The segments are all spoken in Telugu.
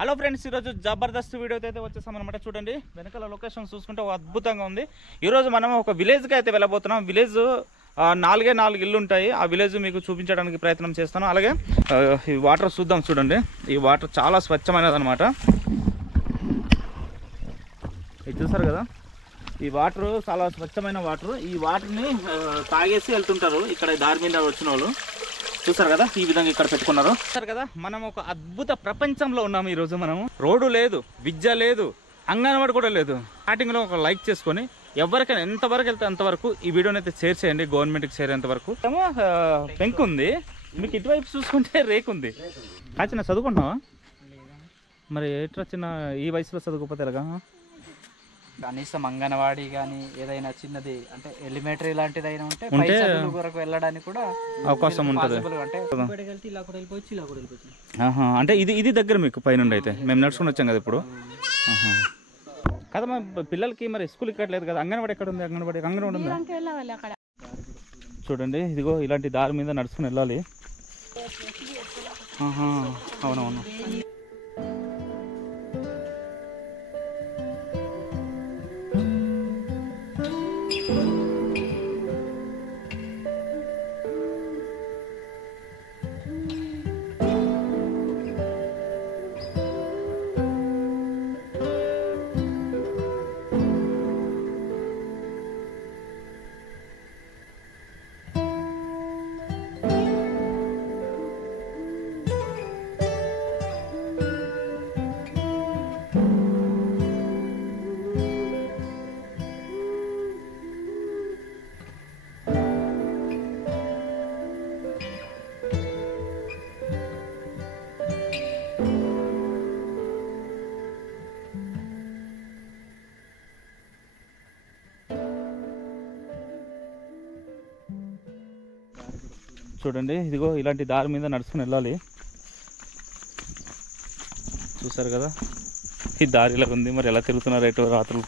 హలో ఫ్రెండ్స్, ఈరోజు జబర్దస్త్ వీడియోతో అయితే వచ్చేసామన్నమాట. చూడండి వెనకాల లొకేషన్ చూసుకుంటే అద్భుతంగా ఉంది. ఈరోజు మనం ఒక విలేజ్కి అయితే వెళ్ళబోతున్నాం. విలేజ్ 4 ఇల్లు ఉంటాయి. ఆ విలేజ్ మీకు చూపించడానికి ప్రయత్నం చేస్తాను. అలాగే ఈ వాటర్ చూద్దాం. చూడండి, ఈ వాటర్ చాలా స్వచ్ఛమైనది అనమాట. ఇది చూసారు కదా, ఈ వాటర్ చాలా స్వచ్ఛమైన వాటర్. ఈ వాటర్ని తాగేసి వెళ్తుంటారు ఇక్కడ దారి మీద వచ్చిన వాళ్ళు. చూసారు కదా, ఈ విధంగా ఇక్కడ పెట్టుకున్నారు. చూసారు కదా, మనం ఒక అద్భుత ప్రపంచంలో ఉన్నాము. ఈరోజు మనము రోడ్డు లేదు, విద్య లేదు, అంగన్వాడి కూడా లేదు. స్టార్టింగ్లో ఒక లైక్ చేసుకొని ఎవరికైనా ఎంతవరకు వెళ్తే అంతవరకు ఈ వీడియోని అయితే షేర్ చేయండి. గవర్నమెంట్కి చేరేంత వరకు. పెంకు ఉంది మీకు, ఇటువైపు చూసుకుంటే రేకు ఉంది. చిన్న చదువుకుంటున్నావా? మరి ఎట్లా చిన్న ఈ వయసులో చదువుకోపోతే ఎలాగా? కనీసం అంగన్వాడీ కానీ ఏదైనా చిన్నది అంటే ఎలిమెంటరీ లాంటిది అయినా ఉంటే వరకు వెళ్ళడానికి కూడా అవకాశం ఉంటుంది. అంటే ఇది దగ్గర మీకు పైన అయితే మేము నడుచుకుని వచ్చాం కదా ఇప్పుడు. కదా మా పిల్లలకి మరి స్కూల్ ఇక్కడ లేదు కదా, అంగన్వాడి ఎక్కడ ఉంది? అంగన్వాడి ఉందా? చూడండి, ఇదిగో ఇలాంటి దారి మీద నడుచుకుని వెళ్ళాలి. అవునవును. చూడండి, ఇదిగో ఇలాంటి దారి మీద నడుచుకుని వెళ్ళాలి. చూసారు కదా, ఈ దారి ఇలా ఉంది. మరి ఎలా తిరుగుతున్నారు ఎటు రాత్రులు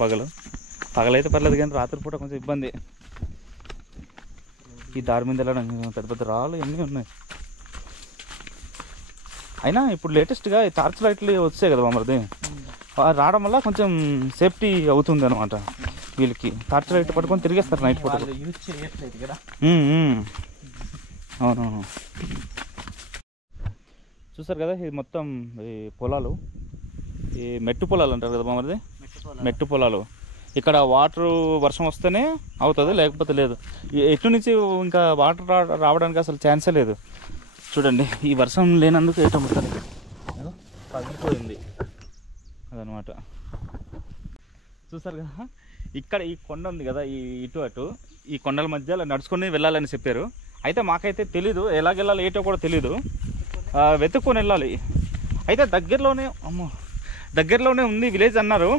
పగలైతే పర్లేదు, కానీ రాత్రిపూట కొంచెం ఇబ్బంది. ఈ దారి మీద వెళ్ళడం పెద్ద పెద్ద రాళ్ళు ఎన్ని ఉన్నాయి. అయినా ఇప్పుడు లేటెస్ట్గా ఈ టార్చ్ లైట్లు వచ్చాయి కదా మరిది, రావడం వల్ల కొంచెం సేఫ్టీ అవుతుంది అనమాట. వీళ్ళకి టార్చ్ లైట్ పట్టుకొని తిరిగేస్తారు నైట్ పూట. అవునవును. చూసారు కదా, ఇది మొత్తం ఈ పొలాలు, ఈ మెట్టు పొలాలు అంటారు కదా మామూలుది, మెట్టు పొలాలు. ఇక్కడ వాటర్ వర్షం వస్తేనే అవుతుంది, లేకపోతే లేదు. ఎటు నుంచి ఇంకా వాటర్ రావడానికి అసలు ఛాన్సే లేదు. చూడండి, ఈ వర్షం లేనందుకు ఏటో మొత్తం పగిలిపోయింది అదనమాట. చూసారు కదా, ఇక్కడ ఈ కొండ ఉంది కదా, ఈ ఇటు అటు ఈ కొండల మధ్య అలా నడుచుకొని వెళ్ళాలని చెప్పారు. అయితే మాకైతే తెలీదు, ఎలాగెళ్ళాలి ఏటో కూడా తెలీదు, వెతుక్కొని వెళ్ళాలి. అయితే దగ్గరలోనే ఉంది విలేజ్ అన్నారు.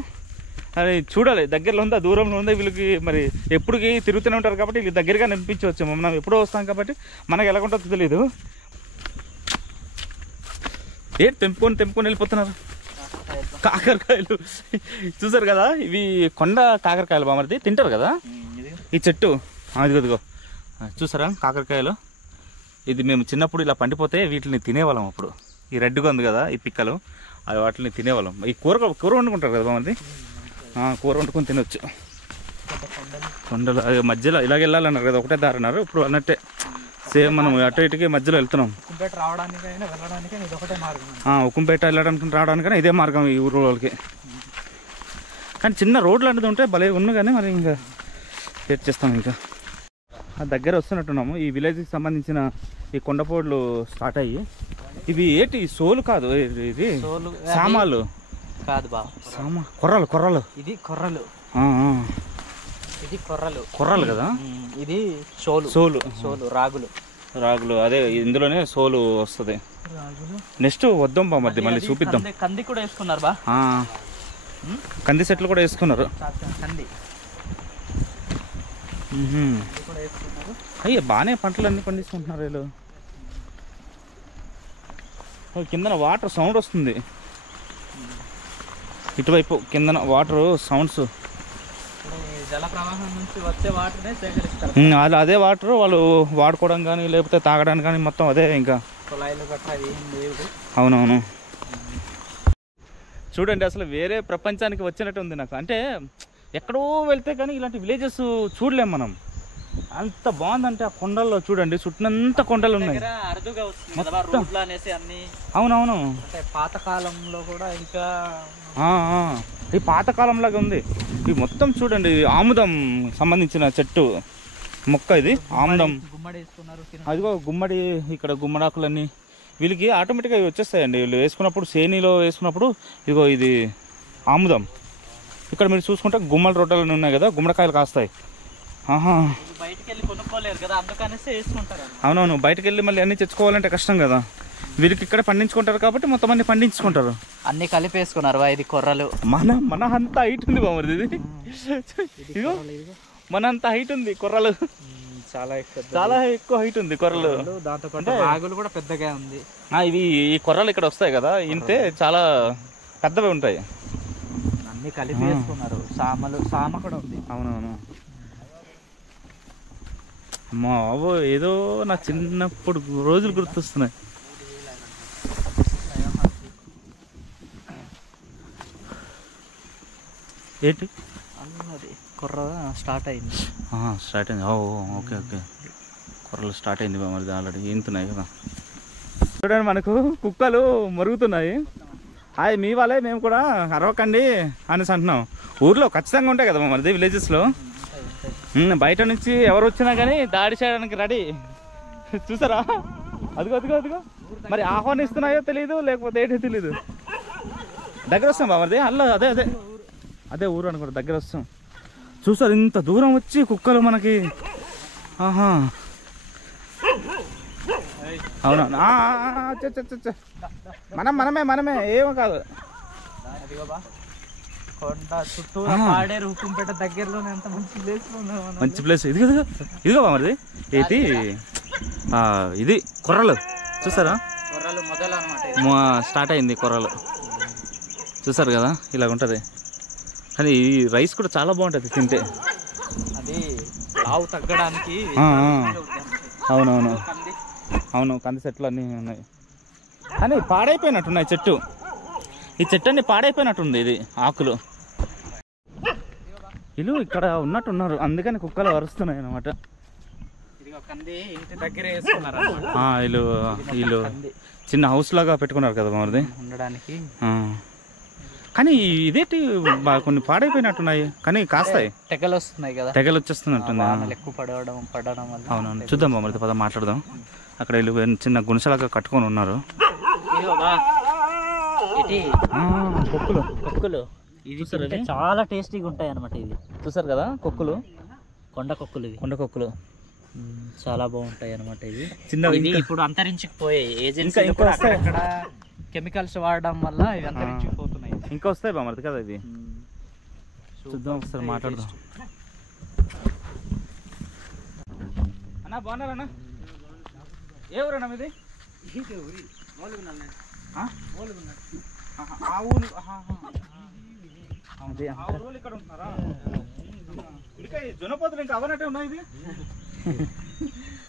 అది చూడాలి, దగ్గరలో ఉందా దూరంలో ఉందా. వీళ్ళకి మరి ఎప్పటికి తిరుగుతూనే ఉంటారు కాబట్టి వీళ్ళు దగ్గరగా నింపించవచ్చు. మనం ఎప్పుడో వస్తాం కాబట్టి మనకు ఎలా ఉంటుందో తెలీదు. తెంపుకొని వెళ్ళిపోతున్నారు కాకరకాయలు. చూసారు కదా, ఇవి కొండ కాకరకాయలు బామర్ది, తింటారు కదా ఈ చెట్టు. ఇదిగో చూసారా కాకరకాయలు. ఇది మేము చిన్నప్పుడు ఇలా పండిపోతే వీటిని తినేవాళ్ళం. అప్పుడు ఈ రెడ్గా ఉంది కదా ఈ పిక్కలు, అది వాటిని తినేవాళ్ళం. ఈ కూర వండుకుంటారు కదా బామర్ది, కూర వండుకొని తినొచ్చు. కొండలు అది మధ్యలో ఇలాగ వెళ్ళాలన్నారు కదా, ఒకటే దారి అన్నారు. ఇప్పుడు అన్నట్టే సేమ్ మనం అటు ఇటుకి మధ్యలో వెళ్తున్నాం. ఉక్కుంపేట వెళ్ళడానికి రావడానికైనా ఇదే మార్గం ఈ ఊరు వాళ్ళకి. కానీ చిన్న రోడ్లు లాంటిది ఉంటే భలే ఉన్న, కానీ మరి ఇంకా వెయిట్ చేస్తాం. ఇంకా దగ్గర వస్తున్నట్టున్నాము. ఈ విలేజ్కి సంబంధించిన ఈ కొండపోడ్లు స్టార్ట్ అయ్యి, ఇవి ఏంటి సోలు కాదు, ఇది సామాలు కాదు బా, కొర్రలు. ఇది కొర్రలు, ఇది కొర్రలు కదా. ఇది సోలు రాగులు. అదే ఇందులోనే సోలు వస్తుంది. నెక్స్ట్ వద్దాం బా, మళ్ళీ చూపిద్దాం. కంది కూడా వేసుకున్నారు బా, కంది చెట్లు కూడా వేసుకున్నారు. అయ్యే బాగానే పంటలన్నీ పండిస్తుంటున్నారు వీళ్ళు. కిందన వాటర్ సౌండ్ వస్తుంది, ఇటువైపు కిందన వాటర్ సౌండ్స్. జల ప్రవాహం నుంచి వచ్చే వాటర్నే సేకరిస్తారు. అదే వాటర్ వాళ్ళు వాడుకోవడం కానీ లేకపోతే తాగడానికి కానీ మొత్తం అదే. ఇంకా కుళాయిలు గట్రా ఏం లేవు. అవునవును. చూడండి అసలు వేరే ప్రపంచానికి వచ్చినట్టు ఉంది నాకు. అంటే ఎక్కడో వెళ్తే కానీ ఇలాంటి విలేజెస్ చూడలేం మనం. అంత బాగుందంటే ఆ కొండల్లో చూడండి, చుట్టూనంత కొండలు ఉన్నాయి. అవునవును, పాతకాలంలో కూడా ఇంకా ఈ పాతకాలంలాగా ఉంది. ఇది మొత్తం చూడండి ఆముదం సంబంధించిన చెట్టు మొక్క, ఇది ఆముదం. అదిగో గుమ్మడి, ఇక్కడ గుమ్మడాకులన్నీ వీళ్ళకి ఆటోమేటిక్గా వచ్చేస్తాయండి. వీళ్ళు వేసుకున్నప్పుడు సేనీలో వేసుకున్నప్పుడు ఇదిగో ఇది ఆముదం. ఇక్కడ మీరు చూసుకుంటే గుమ్మడి రొట్టెలు ఉన్నాయి కదా, గుమ్మడికాయలు కాస్తాయి. అవునవును, బయటకు వెళ్ళి మళ్ళీ అన్ని తెచ్చుకోవాలంటే కష్టం కదా. వీరికి ఇక్కడ పండించుకుంటారు కాబట్టి మొత్తం అన్ని పండించుకుంటారు. అన్ని కలిపేసుకున్నారు. ఇది కొర్రలు. మన అంత హైట్ ఉంది బామది, ఇది ఇదిగో మన అంత హైట్ ఉంది కొర్రలు. చాలా ఎక్కువ హైట్ ఉంది కొర్రలు. దాంతో పాటు రాగులు కూడా పెద్దగా ఉంది. ఇవి ఈ కొర్రలు ఇక్కడ వస్తాయి కదా, ఇంతే చాలా పెద్దవి ఉంటాయి. అన్ని కలిపి వేసుకున్నారు. సామ కూడా ఉంది. అవునవును. అమ్మా బాబో, ఏదో నా చిన్నప్పుడు రోజులు గుర్తొస్తున్నాయి. ఏంటి కొర్ర స్టార్ట్ అయింది. ఓకే ఓకే, కొర్రలు స్టార్ట్ అయింది మరి ఆల్రెడీ ఈంతున్నాయి కదా. చూడండి మనకు కుక్కలు మరుగుతున్నాయి. అది మీ వాళ్ళే, మేము కూడా అరవకండి అనేసి అంటున్నాం. ఊర్లో ఖచ్చితంగా ఉంటాయి కదా మరిది విలేజెస్లో. బయట నుంచి ఎవరు వచ్చినా కానీ దాడి చేయడానికి రెడీ. చూసారా, అదిగో అదిగో అదిగో. మరి ఆహ్వానిస్తున్నాయో తెలీదు, లేకపోతే ఏంటో తెలీదు. దగ్గర వస్తాం బామది, అల్ల అదే అదే అదే ఊరు అనుకుంటా. దగ్గర వస్తాం. చూసారు ఇంత దూరం వచ్చి కుక్కలు మనకి. అవునా, మనమే ఏమో కాదు. కొండ చుట్టూ పాడేరు, హుకుంపేట దగ్గరలోనే ఎంత మంచి ప్లేస్. ఇదిగో మరి ఏంటి ఇది కొర్రలు చూసారా, కొర్రలు మొదలు అన్నమాట. స్టార్ట్ అయింది కొర్రలు. చూసారు కదా, ఇలాగ ఉంటుంది. కానీ ఈ రైస్ కూడా చాలా బాగుంటుంది తింటే. అది లావు తగ్గడానికి. అవునవును అవును, కంది చెట్లు అన్నీ ఉన్నాయి. కానీ పాడైపోయినట్టున్నాయి చెట్టు. ఈ చెట్టు అన్ని పాడైపోయినట్టుంది. ఇది ఆకులు వీళ్ళు ఇక్కడ ఉన్నట్టున్నారు, అందుకని కుక్కలు అరుస్తున్నాయి అన్నమాట. వీళ్ళు చిన్న హౌస్ లాగా పెట్టుకున్నారు కదా మరిది ఉండడానికి. కానీ ఇదేంటి కొన్ని పాడైపోయినట్టున్నాయి, కానీ కాస్తాయి. తెగలు వస్తున్నాయి కదా, తెగలు వచ్చేస్తున్నట్టుంది. ఎక్కువ పడడం వల్ల. అవునవును, చూద్దాం మరి పద మాట్లాడదాం. అక్కడ వీళ్ళు చిన్న గుణసలాగా కట్టుకొని ఉన్నారు. కొక్కులు ఇది చాలా టేస్టీగా ఉంటాయి అన్నమాట. ఇది చూసారు కదా, కొక్కులు, కొండ కొక్కులు. ఇవి కొండ కొక్కులు చాలా బాగుంటాయి అన్నమాట. ఇది చిన్న ఇప్పుడు అంతరించిపోయాయి. ఏజెన్సీ అక్కడ కెమికల్స్ వాడడం వల్ల ఇవి అంతరించిపోతున్నాయి. ఇంకా వస్తాయి బామర్ది కదా ఇది. చూద్దాం ఒకసారి మాట్లాడదాం. అన్నా బాగున్నారా అన్న? ఏ ఊరన్నా మీది? ఇక్కడ ఉంటున్నారా? జొన్నపోతులు ఇంకా అవనట్టే ఉన్నాయి. ఇది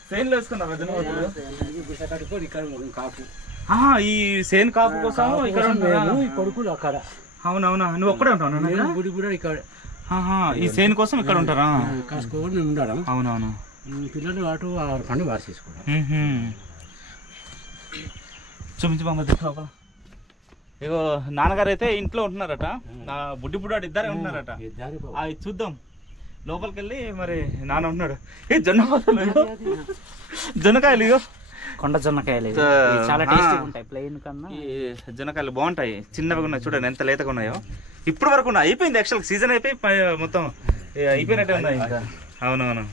సేన్లు వేసుకున్నారా జొన్నపోతులు? ఈ సేన్ కాపు కోసం ఇక్కడ కొడుకులు అక్కడ. అవునవునా, నువ్వు ఒక్కడే ఉంటావు ఇక్కడ. ఈ సేన్ కోసం ఇక్కడ ఉంటారా? ఉండడం. అవునవును, పిల్లలు అటు పండు వాసి చేసుకోవడం. చూపించి బాగా లోపల. ఇగో నాన్నగారు అయితే ఇంట్లో ఉంటున్నారట, నా బుడ్డి బుడ్డాడు ఇద్దరే ఉంటున్నారట. అది చూద్దాం లోపలికి వెళ్ళి. మరి నాన్న ఉంటున్నాడు. ఏ జొన్నకాయలు, ఇగో కొండ జొన్నకాయలు చాలా టేస్టీగా ఉంటాయి. ప్లెయిన్ కన్నా జొన్నకాయలు బాగుంటాయి, చిన్నవిగా ఉన్నాయి. చూడండి ఎంత లేతగా ఉన్నాయో. ఇప్పుడు వరకు ఉన్నాయి, అయిపోయింది. యాక్చువల్ సీజన్ అయిపోయి మొత్తం అయిపోయినట్టే ఉన్నాయి ఇంకా. అవునవును,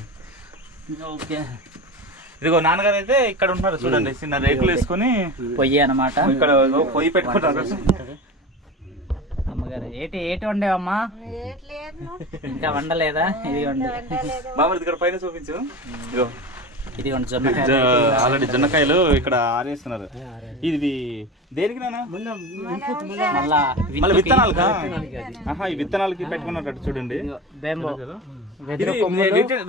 ఓకే. ఇదిగో నాన్నగారు అయితే ఇక్కడ ఉన్నారు. చూడండి చిన్న రేకులు వేసుకొని పొయ్యి అనమాట. ఇక్కడ పొయ్యి పెట్టుకుంటారు. అమ్మగారు ఏటి వండేవమ్మా? ఇంకా వండలేదా? ఇది వండి బాబు ఇక్కడ పైన చూపించు. ఇదిగో ఇది ఆల్రెడీ జొన్నకాయలు ఇక్కడ ఆరేస్తున్నారు. ఇది దేనికి నాన్న? మళ్ళీ విత్తనాలుగా? ఈ విత్తనాలకి పెట్టుకున్నట్టు చూడండి.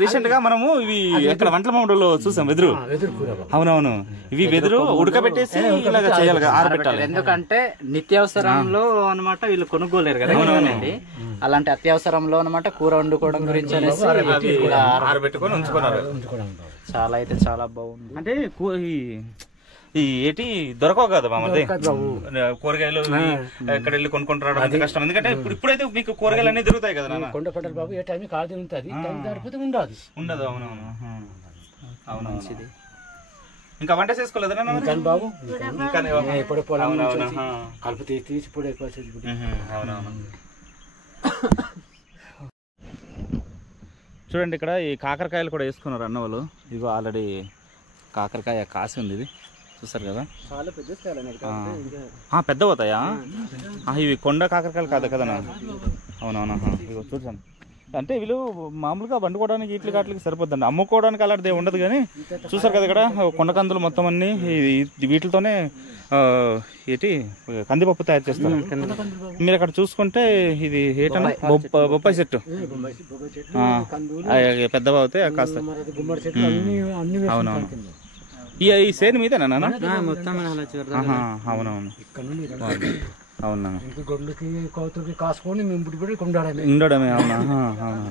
రీసెంట్ గా మనము ఇవి ఇక్కడ వంటల మామిడిలో చూసాం, వెదురు. అవునవును, ఇవి వెదురు ఉడకబెట్టేసి ఇలాగా చేయాలి, ఆరబెట్టాలి. ఎందుకంటే నిత్యావసరంలో అనమాట వీళ్ళు కొనుక్కోలేరు కదా, అలాంటి అత్యవసరంలో అనమాట కూర వండుకోవడం గురించి అనేసి ఆరబెట్టుకొని ఉంచుకున్నారు. చాలా అయితే చాలా బాగుంది. అంటే ఈ ఏటి దొరకవు కదా మామది, కూరగాయలు ఎక్కడ వెళ్ళి కొనుక్కొని రావడం అంత కష్టం. ఎందుకంటే ఇప్పుడైతే మీకు కూరగాయలు అన్ని దొరుకుతాయి కదా నాన్న. కొండపడ్డారు బాబు, ఏ టైం కాదు ఉంటుంది, ఉండదు. అవునవును, అవును. ఇంకా వంట చేసుకోలేదా బాబు? ఇప్పుడు కలుపు తీసి ఇప్పుడు అవునవును. చూడండి ఇక్కడ ఈ కాకరకాయలు కూడా వేసుకున్నారు అన్న వాళ్ళు. ఇగో ఆల్రెడీ కాకరకాయ కాసి ఉంది, ఇది చూస్తారు కదా. చాలా పెద్ద పోతాయా? ఇవి కొండ కాకరకాయలు కాదు కదా. అవునవునా, ఇగో చూసాను. అంటే వీళ్ళు మామూలుగా వండుకోవడానికి ఇట్లకి అట్లకి సరిపోద్దండి, అమ్ముకోవడానికి అలాంటిది ఉండదు. కానీ చూసారు కదా ఇక్కడ కొండకందులు మొత్తం అన్ని వీటితోనే కందిపప్పు తయారు చేస్తారు. మీరు అక్కడ చూసుకుంటే ఇది ఏంటన్నా బొప్పాయి చెట్టు పెద్దగా అవుతాయి కాస్త. అవునవును, ఈ సేను మీదేనా? అవునవును, అవునా, ఉండడమే. అవునా, అవునా.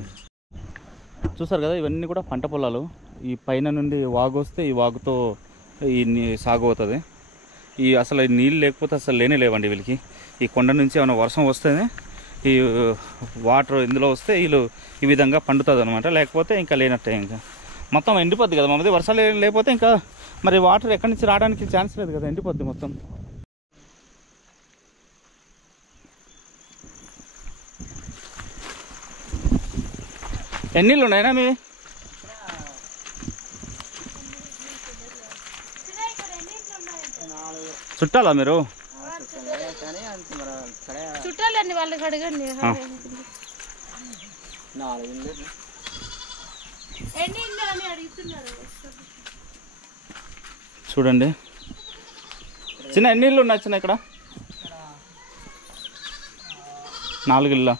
చూసారు కదా, ఇవన్నీ కూడా పంట పొలాలు. ఈ పైన నుండి వాగు వస్తే ఈ వాగుతో ఈ సాగు అవుతుంది. అసలు నీళ్ళు లేకపోతే అసలు లేనే లేవండి వీళ్ళకి. ఈ కొండ నుంచి ఏమైనా వర్షం వస్తేనే ఈ వాటర్ ఇందులో వస్తే వీళ్ళు ఈ విధంగా పండుతుంది అనమాట. లేకపోతే ఇంకా లేనట్టే, ఇంకా మొత్తం ఎండిపోద్ది కదా మామూలు. వర్షాలు లేకపోతే ఇంకా మరి వాటర్ ఎక్కడి నుంచి రావడానికి ఛాన్స్ లేదు కదా, ఎండిపోద్ది మొత్తం. ఎన్ని నీళ్ళు ఉన్నాయినా మీ? చుట్టాలా మీరు? చుట్టాలండి, వాళ్ళకి అడగండి. చూడండి చిన్న ఎన్ని ఇళ్ళు ఉన్నాయి చిన్న ఇక్కడ? 4 ఇళ్ళ?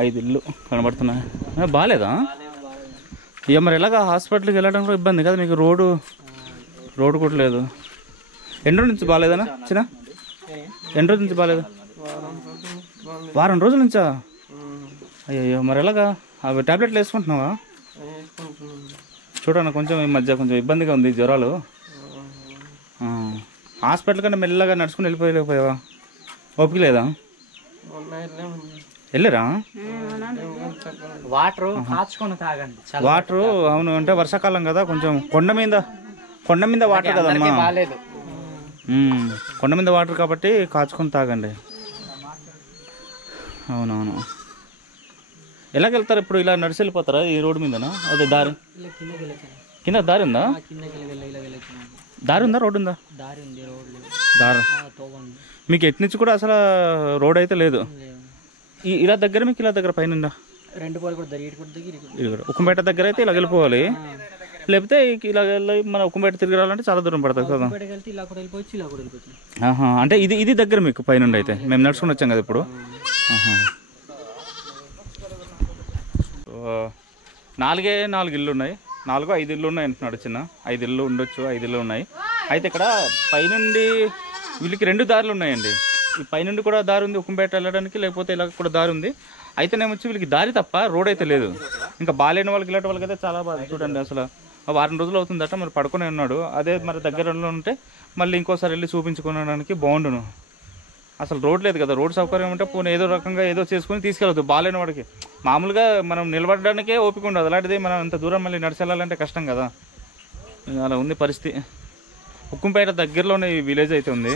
5 ఇళ్ళు కనబడుతున్నాయి. బాగాలేదా? ఇక మరి ఎలాగా హాస్పిటల్కి వెళ్ళడం కూడా ఇబ్బంది కదా మీకు. రోడ్డు కూడా లేదు. ఎన్ని రోజుల నుంచి బాగాలేదనా చిన్న? ఎన్ని రోజుల నుంచి బాగాలేదా? వారం రోజుల నుంచా? అయ్యో, మరి ఎలాగా? అవి టాబ్లెట్లు వేసుకుంటున్నావా? చూడన్న కొంచెం ఈ మధ్య కొంచెం ఇబ్బందిగా ఉంది జ్వరాలు. హాస్పిటల్ కంటే మెల్లగా నడుచుకుని వెళ్ళిపోయలేకపోయావా? ఓపిక లేదా? వెళ్ళరా? వాటర్ కాచుకొని తాగండి. వాటర్ అవును, అంటే వర్షాకాలం కదా, కొంచెం కొండ మీద వాటర్ కదమ్మా. కొండ మీద వాటర్ కాబట్టి కాచుకొని తాగండి. అవునవును. ఎలాగెళ్తారు ఇప్పుడు? ఇలా నడిచి వెళ్ళిపోతారా ఈ రోడ్డు మీదనా? అదే దారి కింద దారి ఉందా? దారి ఉందా? రోడ్డు ఉందా? దారి మీకు ఎటు నుంచి కూడా అసలు రోడ్ అయితే లేదు. ఇలా దగ్గర మీకు ఇలా దగ్గర పైన ఉక్కంపేట దగ్గర అయితే ఇలా వెళ్ళిపోవాలి. లేకపోతే ఇలా మన ఉక్కంపేట తిరిగి రావాలంటే చాలా దూరం పడుతుంది కదా. అంటే ఇది దగ్గర మీకు పైనుండి అయితే. మేము నడుచుకుని వచ్చాం కదా ఇప్పుడు. 4 ఇళ్ళు ఉన్నాయి, 4-5 ఇళ్ళు ఉన్నాయి అంటున్నాడు చిన్న. 5 ఇళ్ళు ఉండొచ్చు, 5 ఇళ్ళు ఉన్నాయి. అయితే ఇక్కడ పైనుండి వీళ్ళకి 2 దారులు ఉన్నాయండి. ఈ పైనుండి కూడా దారి ఉంది ఉక్కంపేట వెళ్ళడానికి, లేకపోతే ఇలా కూడా దారి ఉంది. అయితేనేమొచ్చి వీళ్ళకి దారి తప్ప రోడ్ అయితే లేదు. ఇంకా బాగాలేని వాళ్ళకి ఇలాంటి వాళ్ళకి అయితే చాలా బాగా. చూడండి అసలు వారం రోజులు అవుతుందట, మరి పడుకునే ఉన్నాడు. అదే మరి దగ్గరలో ఉంటే మళ్ళీ ఇంకోసారి వెళ్ళి చూపించుకోవడానికి బాగుండును. అసలు రోడ్ లేదు కదా. రోడ్ సౌకర్యం ఉంటే పోనీ ఏదో రకంగా ఏదో చేసుకుని తీసుకెళ్ళదు. బాగాలేని వాడికి మామూలుగా మనం నిలబడడానికే ఓపిక ఉండదు, అలాంటిది మనం ఇంత దూరం మళ్ళీ నడిచి వెళ్ళాలంటే కష్టం కదా. అలా ఉంది పరిస్థితి. ఉక్కంపేట దగ్గరలోనే ఈ విలేజ్ అయితే ఉంది.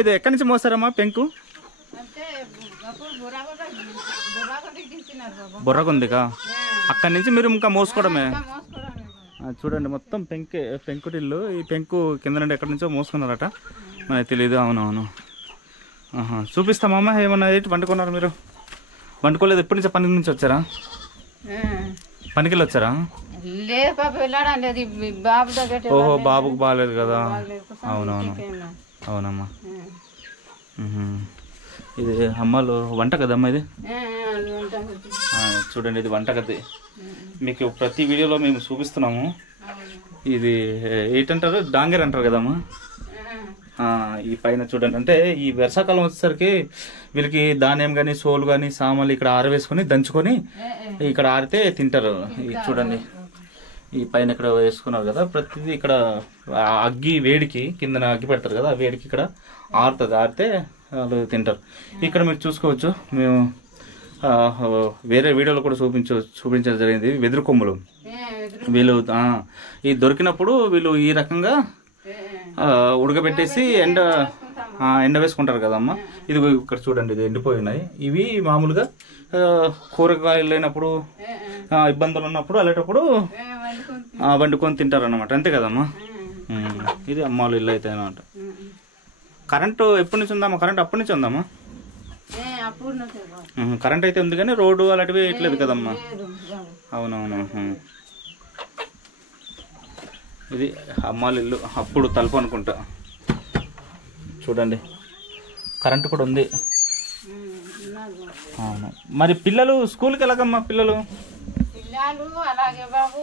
ఇది ఎక్కడి నుంచి మోస్తారమ్మా పెంకు? బొర్రగుందిగా, అక్కడి నుంచి మీరు ఇంకా మోసుకోవడమే. చూడండి మొత్తం పెంకుటిల్లు. ఈ పెంకు కింద నుండి ఎక్కడి నుంచో మోసుకున్నారట, మనకి తెలీదు. అవునవును. చూపిస్తామమ్మా. ఏమన్నా ఏంటి వండుకున్నారు మీరు? వండుకోలేదు? ఎప్పటి నుంచి పని నుంచి వచ్చారా? పనికి వెళ్ళి వచ్చారా? లేదు పాప వెళ్ళడం లేదు ఈ బాబు దగ్గర ఓహో బాబుకు బాగాలేదు కదా. అవునవును అవునమ్మా. ఇది అమ్మలు వంట కదమ్మా ఇది. చూడండి ఇది వంట గది. మీకు ప్రతి వీడియోలో మేము చూపిస్తున్నాము. ఇది ఏంటంటారు, డాంగర్ అంటారు కదమ్మా. ఈ పైన చూడండి, అంటే ఈ వర్షాకాలం వచ్చేసరికి వీళ్ళకి ధాన్యం కానీ సోలు కానీ సామాన్లు ఇక్కడ ఆరవేసుకొని దంచుకొని ఇక్కడ ఆరితే తింటారు. చూడండి ఈ పైన ఇక్కడ వేసుకున్నారు కదా, ప్రతిదీ ఇక్కడ అగ్గి వేడికి కింద అగ్గి పెడతారు కదా, ఆ వేడికి ఇక్కడ ఆరుతుంది. ఆరితే వాళ్ళు తింటారు. ఇక్కడ మీరు చూసుకోవచ్చు, మేము వేరే వీడియోలో కూడా చూపించడం జరిగింది. వెదురు కొమ్ములు వీళ్ళు ఈ దొరికినప్పుడు వీళ్ళు ఈ రకంగా ఉడకబెట్టేసి ఎండ వేసుకుంటారు కదమ్మా. ఇది ఇక్కడ చూడండి, ఇది ఎండిపోయి ఉన్నాయి. ఇవి మామూలుగా కూరగాయలు లేనప్పుడు ఇబ్బందులు ఉన్నప్పుడు అలాంటప్పుడు వండుకొని తింటారు అన్నమాట. అంతే కదమ్మా. ఇది అమ్మాళ్ళు ఇల్లు అయితే అనమాట. కరెంటు ఎప్పటి నుంచి ఉందమ్మా? కరెంట్ అప్పటి నుంచి ఉందమ్మా? కరెంట్ అయితే ఉంది కానీ రోడ్డు అలాంటివి వేయట్లేదు కదమ్మా. అవునవును. ఇది అమ్మాళ్ళ ఇల్లు అప్పుడు తలుపు అనుకుంటా. చూడండి కరెంటు కూడా ఉంది. అవును. మరి పిల్లలు స్కూల్కి వెళ్ళకమ్మా? పిల్లలు అలాగే బాబు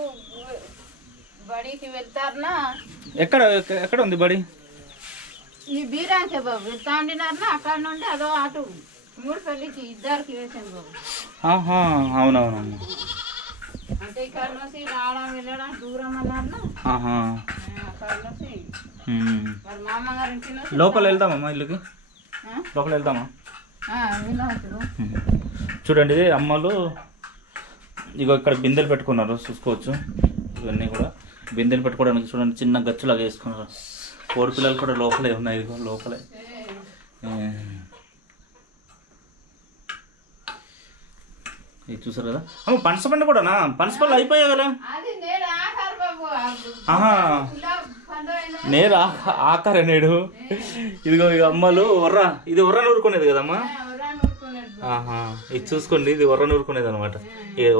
బడికి వెళ్తారనా? ఎక్కడ ఉంది బడి? ఈ బీరాంకే బాబు వెళ్తాండినారనా? అక్కడ నుండి అదో అటు 3 పెళ్ళికి ఇద్దరికి వేసాను బాబు. అవునవునమ్మా. అంటే ఇక్కడ నుంచి రావడం వెళ్ళడం దూరం అన్నారనా? అక్కడ నుంచి మరి మా అమ్మగారి ఇంటి నుంచి లోపల వెళ్దామమ్మా, ఇల్లుకి లోపల వెళ్దామా? చూడండి అమ్మలు ఇగో ఇక్కడ బిందెలు పెట్టుకున్నారు, చూసుకోవచ్చు. ఇవన్నీ కూడా బిందెలు పెట్టుకోవడానికి చూడండి చిన్న గచ్చులాగా వేసుకున్నారు. కోడి పిల్లలు కూడా లోపలే ఉన్నాయి, ఇదిగో లోపలే. ఇది చూసారు కదా అమ్మ, పనసపండు కూడానా? పనసపళ్ళు అయిపోయాయి కదా. నేరు ఆకార నేడు. ఇదిగో ఇక అమ్మలు ఇది ఒర్ర నూరుకునేది కదమ్మా. ఇది చూసుకోండి, ఇది ఒర్ర నూరుకునేది అనమాట.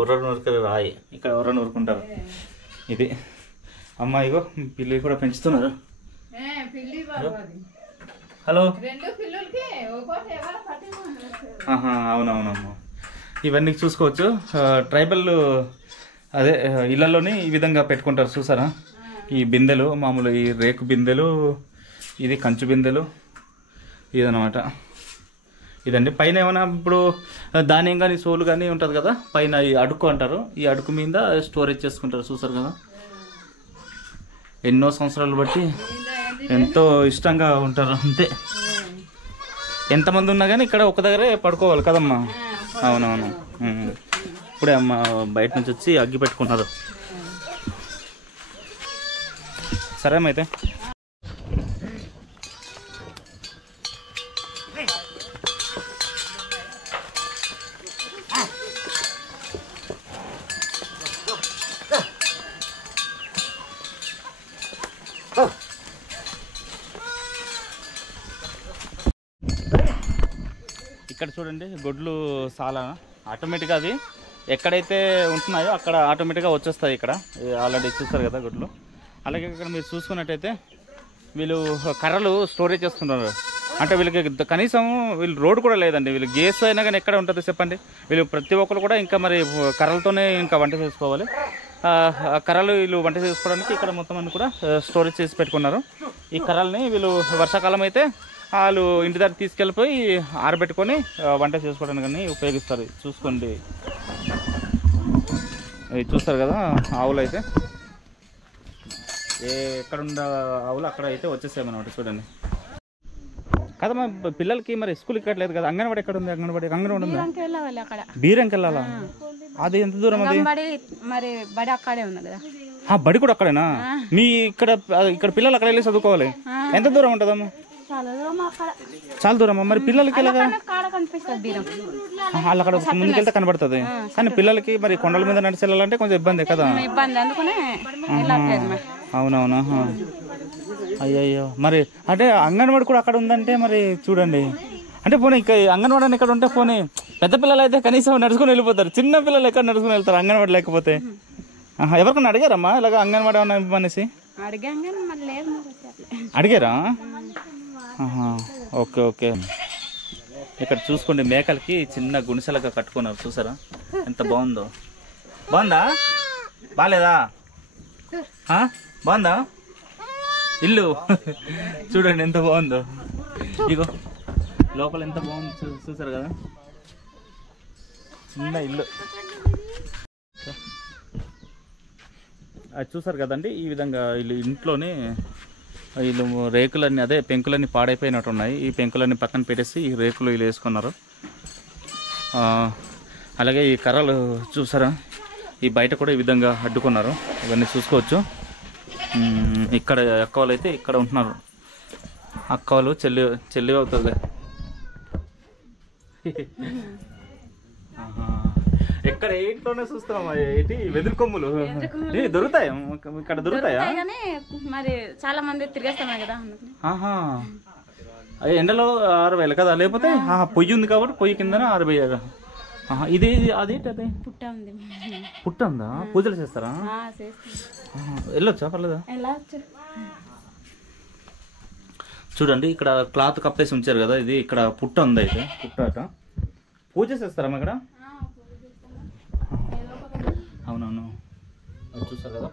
ఒర్ర నూరుకునే రాయి, ఇక్కడ ఒర్ర నూరుకుంటారు. ఇది అమ్మ ఇగో పిల్లి కూడా పెంచుతున్నారు. హలో. అవునవునమ్మా. ఇవన్నీ చూసుకోవచ్చు. ట్రైబల్ అదే ఇళ్లలోని ఈ విధంగా పెట్టుకుంటారు చూసారా. ఈ బిందెలు మామూలు ఈ రేకు బిందెలు, ఇది కంచు బిందెలు, ఇదనమాట. ఇదండి పైన ఏమైనా ఇప్పుడు ధాన్యం కానీ సోలు కానీ ఉంటుంది కదా, పైన ఈ అడుకు అంటారు. ఈ అడుకు మీద స్టోరేజ్ చేసుకుంటారు చూసారు కదా. ఎన్నో సంవత్సరాలు బట్టి ఎంతో ఇష్టంగా ఉంటారు. అంతే, ఎంతమంది ఉన్నా కానీ ఇక్కడ ఒక దగ్గరే పడుకోవాలి కదమ్మా. అవునవును. ఇప్పుడే అమ్మ బయట నుంచి వచ్చి అగ్గి పెట్టుకుంటున్నారు. సరే అమ్మ అయితే. ఇక్కడ చూడండి గొడ్లు చాలా ఆటోమేటిక్గా అది ఎక్కడైతే ఉంటున్నాయో అక్కడ ఆటోమేటిక్గా వచ్చేస్తాయి. ఇక్కడ ఆల్రెడీ చూస్తారు కదా గొడ్లు. అలాగే ఇక్కడ మీరు చూసుకున్నట్టయితే వీళ్ళు కర్రలు స్టోరేజ్ చేస్తున్నారు. అంటే వీళ్ళకి కనీసం వీళ్ళు రోడ్డు కూడా లేదండి. వీళ్ళు గ్యాస్ అయినా కానీ ఎక్కడ ఉంటుంది చెప్పండి. వీళ్ళు ప్రతి ఒక్కరు కూడా ఇంకా మరి కర్రలతోనే ఇంకా వంట చేసుకోవాలి. కర్రలు వీళ్ళు వంట చేసుకోవడానికి ఇక్కడ మొత్తం అన్ని కూడా స్టోరేజ్ చేసి పెట్టుకున్నారు. ఈ కర్రల్ని వీళ్ళు వర్షాకాలం అయితే వాళ్ళు ఇంటి దగ్గర తీసుకెళ్ళిపోయి ఆరబెట్టుకొని వంట చేసుకోవడానికి కానీ ఉపయోగిస్తారు. చూసుకోండి, చూస్తారు కదా ఆవులు అయితే ఎక్కడున్న ఆవులు అక్కడ అయితే వచ్చేసామన్నమాట. చూడండి కదమ్మా, పిల్లలకి మరి స్కూల్ ఇక్కడ లేదు కదా. అంగన్వాడి ఎక్కడ ఉంది? అంగన్వాడి ఉందా? బీరంకి వెళ్ళాలా? అది ఎంత దూరం? అది మరి బడి అక్కడే ఉంది కదా. బడి కూడా అక్కడేనా? మీ ఇక్కడ పిల్లలు అక్కడ వెళ్ళి చదువుకోవాలి. ఎంత దూరం ఉంటుందమ్మా? చాలా దూరమ్మా. మరి పిల్లలకి ఎలాగా? వాళ్ళు అక్కడ ముందుకెళ్తే కనబడుతుంది, కానీ పిల్లలకి మరి కొండల మీద నడిచి వెళ్ళాలంటే కొంచెం ఇబ్బంది కదా. అవునవునా. అయ్యయ్యో, మరి అంటే అంగన్వాడి కూడా అక్కడ ఉందంటే మరి చూడండి. అంటే పోనీ అంగన్వాడి అని ఇక్కడ ఉంటే పోనీ పెద్ద పిల్లలు అయితే కనీసం నడుచుకుని వెళ్ళిపోతారు. చిన్న పిల్లలు ఎక్కడ నడుచుకుని వెళ్తారు అంగన్వాడి లేకపోతే? ఎవరికన్నా అడిగారమ్మా ఇలాగ అంగన్వాడీ ఏమన్నా ఇవ్వమనేసి? అడిగాం కానీ మళ్ళీ లేదు మరి అట్లా. అడిగారా? Okay okay. ఇక్కడ చూసుకోండి, మేకలకి చిన్న గుడిసెలుగా కట్టుకున్నారు, చూసారా ఎంత బాగుందో. బాగుందా? బాగాలేదా? బాగుందా ఇల్లు? చూడండి ఎంత బాగుందో. ఇగో లోపల ఎంత బాగుంది చూసారు కదా, చిన్న ఇల్లు. అది చూసారు కదండి, ఈ విధంగా వీళ్ళు ఇంట్లోనే వీళ్ళు రేకులన్నీ, అదే పెంకులన్నీ పాడైపోయినట్టు ఉన్నాయి. ఈ పెంకులన్నీ పక్కన పెట్టేసి ఈ రేకులు వీళ్ళు వేసుకున్నారు. అలాగే ఈ కర్రలు చూసారా, ఈ బయట కూడా ఈ విధంగా అడ్డుకున్నారు. ఇవన్నీ చూసుకోవచ్చు. ఇక్కడ అక్క వాళ్ళు అయితే ఇక్కడ ఉంటున్నారు. అక్క వాళ్ళు చెల్లి అవుతుంది. ఎక్కడ ఇంట్లోనే చూస్తున్నాం. ఏంటి వెదురు కొమ్ములు దొరుకుతాయి ఇక్కడ? దొరుకుతాయా? మరి చాలా మంది తిరిగేస్తున్నాయి కదా. ఎండలో 60,000 కదా, లేకపోతే పొయ్యి ఉంది కాబట్టి పొయ్యి కింద 60,000. ఇది అదేంటి? అదే పుట్ట ఉంది. పుట్ట ఉందా? పూజలు చేస్తారా? వెళ్ళొచ్చా? పర్లేదా? చూడండి ఇక్కడ క్లాత్ కప్పేసి ఉంచారు కదా, ఇది ఇక్కడ పుట్ట ఉంది. అయితే పుట్ట పూజ చేస్తారమ్మా ఇక్కడ? అవునవును, చూస్తారు కదా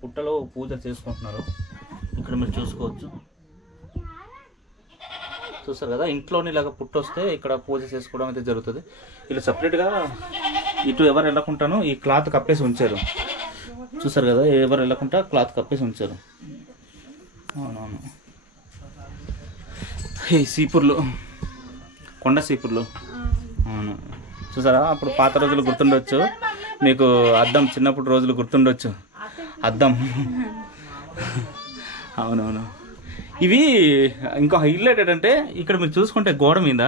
పుట్టలో పూజ చేసుకుంటున్నారు. ఇక్కడ మీరు చూసుకోవచ్చు. చూస్తారు కదా, ఇంట్లోని ఇలాగ పుట్ట వస్తే ఇక్కడ పూజ చేసుకోవడం అయితే జరుగుతుంది. వీళ్ళు సపరేట్గా ఇటు ఎవరు వెళ్ళకుండాను ఈ క్లాత్ కప్పేసి ఉంచారు. చూసారు కదా, ఎవరు వెళ్ళకుండా క్లాత్ కప్పేసి ఉంచారు. అవునవును. ఈ సీపుర్లు, కొండ సీపుర్లు. అవును, చూసారా, అప్పుడు పాత రోజులు గుర్తుండొచ్చు మీకు. అద్దం, చిన్నప్పుడు రోజులు గుర్తుండొచ్చు, అద్దం. అవునవును. ఇవి ఇంకో హైలైట్ ఏంటంటే, ఇక్కడ మీరు చూసుకుంటే గోడ మీద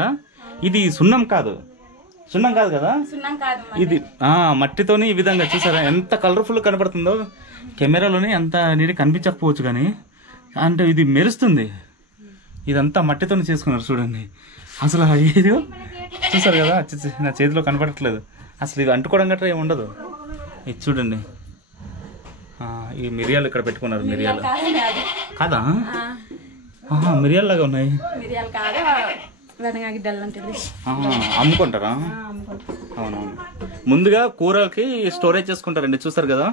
ఇది సున్నం కాదు కదా, ఇది మట్టితోని ఈ విధంగా చూసారా ఎంత కలర్ఫుల్ కనపడుతుందో. కెమెరాలోనే అంత నీటి కనిపించకపోవచ్చు కానీ అంటే ఇది మెరుస్తుంది. ఇదంతా మట్టితోనే చేసుకున్నారు చూడండి. అసలు ఇది చూసారు కదా, నా చేతిలో కనపడట్లేదు అసలు. ఇది అంటుకోవడం గట్రా ఏమి ఉండదు. ఇది చూడండి, ఈ మిరియాలు ఇక్కడ పెట్టుకున్నారు. మిరియాలు కాదా? మిరియాలు లాగా ఉన్నాయి. అమ్ముకుంటారా? అవునవును. ముందుగా కూరలకి స్టోరేజ్ చేసుకుంటారండి, చూసారు కదా.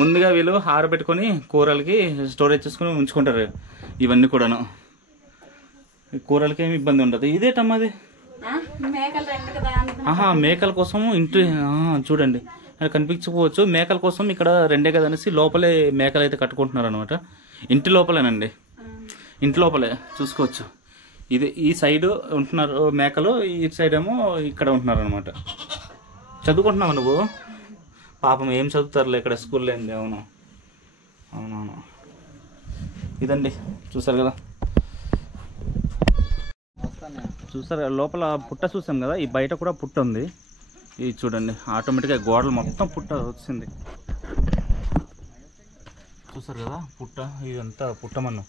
ముందుగా వీళ్ళు ఆరబెట్టుకొని కూరలకి స్టోరేజ్ చేసుకుని ఉంచుకుంటారు. ఇవన్నీ కూడాను కూరలకి ఏమి ఇబ్బంది ఉండదు. ఇదేటమ్మది? మేకల కోసం ఇంటి చూడండి కనిపించకపోవచ్చు. మేకల కోసం ఇక్కడ 2 గది అనేసి లోపలే మేకలు అయితే కట్టుకుంటున్నారు అనమాట. ఇంటి లోపలేనండి, ఇంటి లోపలే చూసుకోవచ్చు. ఇది ఈ సైడ్ ఉంటున్నారు మేకలు, ఈ సైడ్ ఏమో ఇక్కడ ఉంటున్నారు అనమాట. చదువుకుంటున్నావు నువ్వు? పాపం ఏం చదువుతారులే ఇక్కడ, స్కూల్లో ఏంది. అవును అవునవును. ఇదండి చూసారు కదా, చూసారు లోపల పుట్ట చూసాం కదా, ఈ బయట కూడా పుట్ట ఉంది. ఇది చూడండి, ఆటోమేటిక్గా గోడలు మొత్తం పుట్ట వచ్చింది. చూసారు కదా పుట్ట, ఇదంతా పుట్టమన్ను.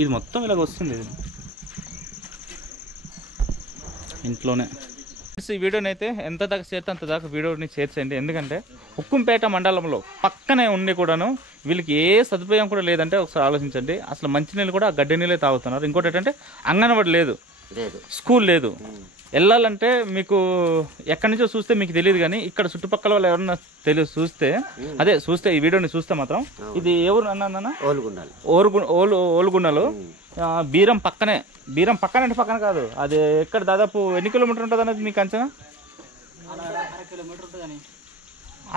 ఇది మొత్తం ఇలాగ వస్తుంది ఇంట్లోనే. ఈ వీడియోని అయితే ఎంత దాకా చేస్తే అంత దాకా వీడియోని చేర్చండి. ఎందుకంటే ఉక్కుంపేట మండలంలో పక్కనే ఉండి కూడాను వీళ్ళకి ఏ సదుపాయం కూడా లేదంటే ఒకసారి ఆలోచించండి. అసలు మంచినీళ్ళు కూడా గడ్డి నీళ్ళే తాగుతున్నారు. ఇంకోటి ఏంటంటే అంగన్వాడీ లేదు, స్కూల్ లేదు. వెళ్ళాలంటే మీకు ఎక్కడి నుంచో చూస్తే మీకు తెలియదు, కానీ ఇక్కడ చుట్టుపక్కల వాళ్ళు ఎవరన్నా చూస్తే ఈ వీడియోని చూస్తే మాత్రం ఇది ఎవరు అన్న ఓలుగుండలు బీరం పక్కనే. బీరం పక్కన అంటే పక్కన కాదు, అది ఎక్కడ దాదాపు ఎన్ని కిలోమీటర్ ఉంటుంది అనేది మీకు అంచనా?